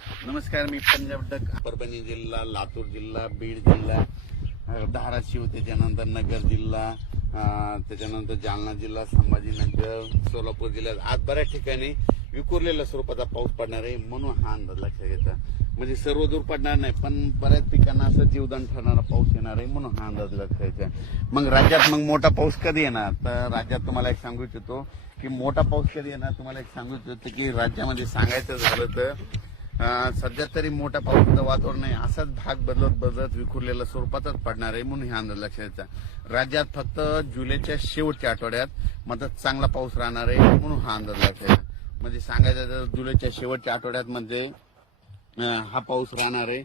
नमस्कार, मी पंजाब डक. परभणी जिल्हा, लातूर जिल्हा, बीड जिल्हा, धाराशिव, त्याच्यानंतर नगर जिल्हा, त्याच्यानंतर जालना जिल्हा, संभाजीनगर, सोलापूर जिल्ह्यात आज बऱ्याच ठिकाणी विखुरलेल्या स्वरूपाचा पाऊस पडणार आहे. म्हणून हा अंदाज लक्षात घ्यायचा. म्हणजे सर्व दूर पडणार नाही, पण बऱ्याच पिकांना असं जीवदान ठरणारा पाऊस येणार आहे. म्हणून हा अंदाज लक्षात घ्यायचा. मग राज्यात मोठा पाऊस कधी येणार? तर राज्यात तुम्हाला एक सांगू इच्छितो की मोठा पाऊस कधी येणार. तुम्हाला एक सांगू इच्छितो की राज्यामध्ये सांगायचं झालं तर सध्या तरी मोठा पावसाचं वातावरण नाही, असाच भाग बदलत विखुरलेल्या स्वरूपातच पडणार आहे. म्हणून हे अंदाज लक्षात घ्यायचा. राज्यात फक्त जुलैच्या शेवटच्या आठवड्यात मात्र चांगला पाऊस राहणार आहे. म्हणून हा अंदाज लक्षात घ्यायचा. म्हणजे सांगायचं तर जुलैच्या शेवटच्या आठवड्यात म्हणजे हा पाऊस राहणार आहे.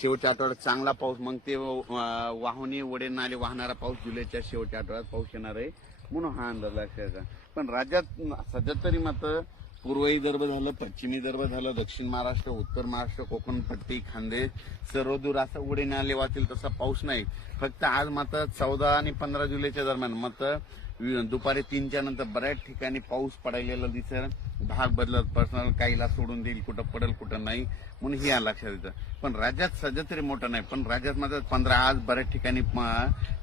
शेवटच्या आठवड्यात चांगला पाऊस, मग ते वाहनी वडे नाले वाहणारा पाऊस जुलैच्या शेवटच्या आठवड्यात पाऊस येणार आहे. म्हणून हा अंदाज लक्षात घ्यायचा. पण राज्यात सध्या तरी मात्र पूर्व विदर्भ झालं, पश्चिमी विदर्भ झालं, दक्षिण महाराष्ट्र, उत्तर महाराष्ट्र, कोकणपट्टी, खानदेश सर्व दूर असं उडे नाले वाचेल तसा पाऊस नाही. फक्त आज मात्र 14 आणि 15 जुलैच्या दरम्यान मात्र दुपारी 3च्या नंतर बऱ्याच ठिकाणी पाऊस पडायला दिसेल. भाग बदलत पर्सनल काहीला सोडून देईल, कुठं पडेल कुठं नाही. म्हणून हे लक्षात येतं. पण राज्यात सध्या तरी मोठं नाही, पण राज्यात मात्र 15 आज बऱ्याच ठिकाणी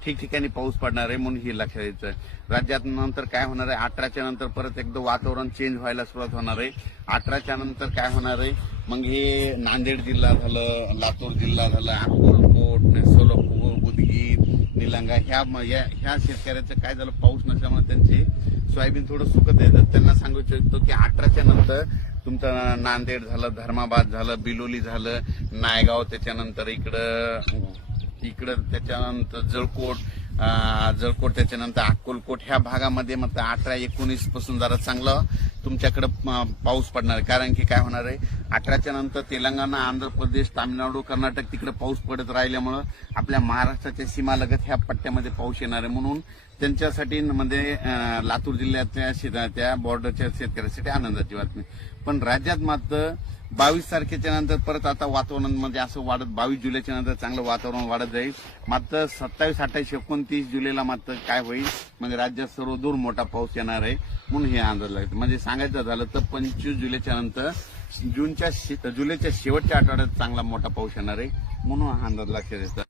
ठिकठिकाणी पाऊस पडणार आहे. म्हणून हे लक्षात यायचं. राज्यात नंतर काय होणार आहे, 18च्या नंतर परत एकदा वातावरण चेंज व्हायला सुरुवात होणार आहे. 18च्या नंतर काय होणार आहे, मग हे नांदेड जिल्हा झालं, लातूर जिल्हा झालं, अक्कलकोट, सोलापूर, उदगीर, निलंगा ह्या शेतकऱ्याचं काय झालं, पाऊस नसल्यामुळे त्यांचे सोयाबीन थोडं सुकत येतं. त्यांना सांगू इच्छितो की 18च्या नंतर तुमचं नांदेड झालं, धर्माबाद झालं, बिलोली झालं, नायगाव, त्याच्यानंतर इकडं त्याच्यानंतर जळकोट, त्याच्यानंतर अक्कलकोट ह्या भागामध्ये मात्र 18-19 पासून जरा चांगला तुमच्याकडे पाऊस पडणार आहे. कारण की काय होणार आहे, 18च्या नंतर तेलंगणा, आंध्र प्रदेश, तामिळनाडू, कर्नाटक तिकडे पाऊस पडत राहिल्यामुळं आपल्या महाराष्ट्राच्या सीमालगत ह्या पट्ट्यामध्ये पाऊस येणार आहे. म्हणून त्यांच्यासाठी म्हणजे लातूर जिल्ह्यातल्या त्या बॉर्डरच्या शेतकऱ्यांसाठी आनंदाची बातमी. पण राज्यात मात्र 22 तारखेच्या नंतर परत आता वातावरण म्हणजे असं वाढत 22 जुलैच्या नंतर चांगलं वातावरण वाढत जाईल. मात्र 27, 28, 29 जुलैला मात्र काय होईल, म्हणजे राज्यात सर्व दूर मोठा पाऊस येणार आहे. म्हणून हे अंदाज लागतो. म्हणजे सांगायचं झालं तर 25 जुलैच्या नंतर जुलैच्या शेवटच्या आठवड्यात चांगला मोठा पाऊस येणार आहे. म्हणून हा अंदाज लक्षात येतो.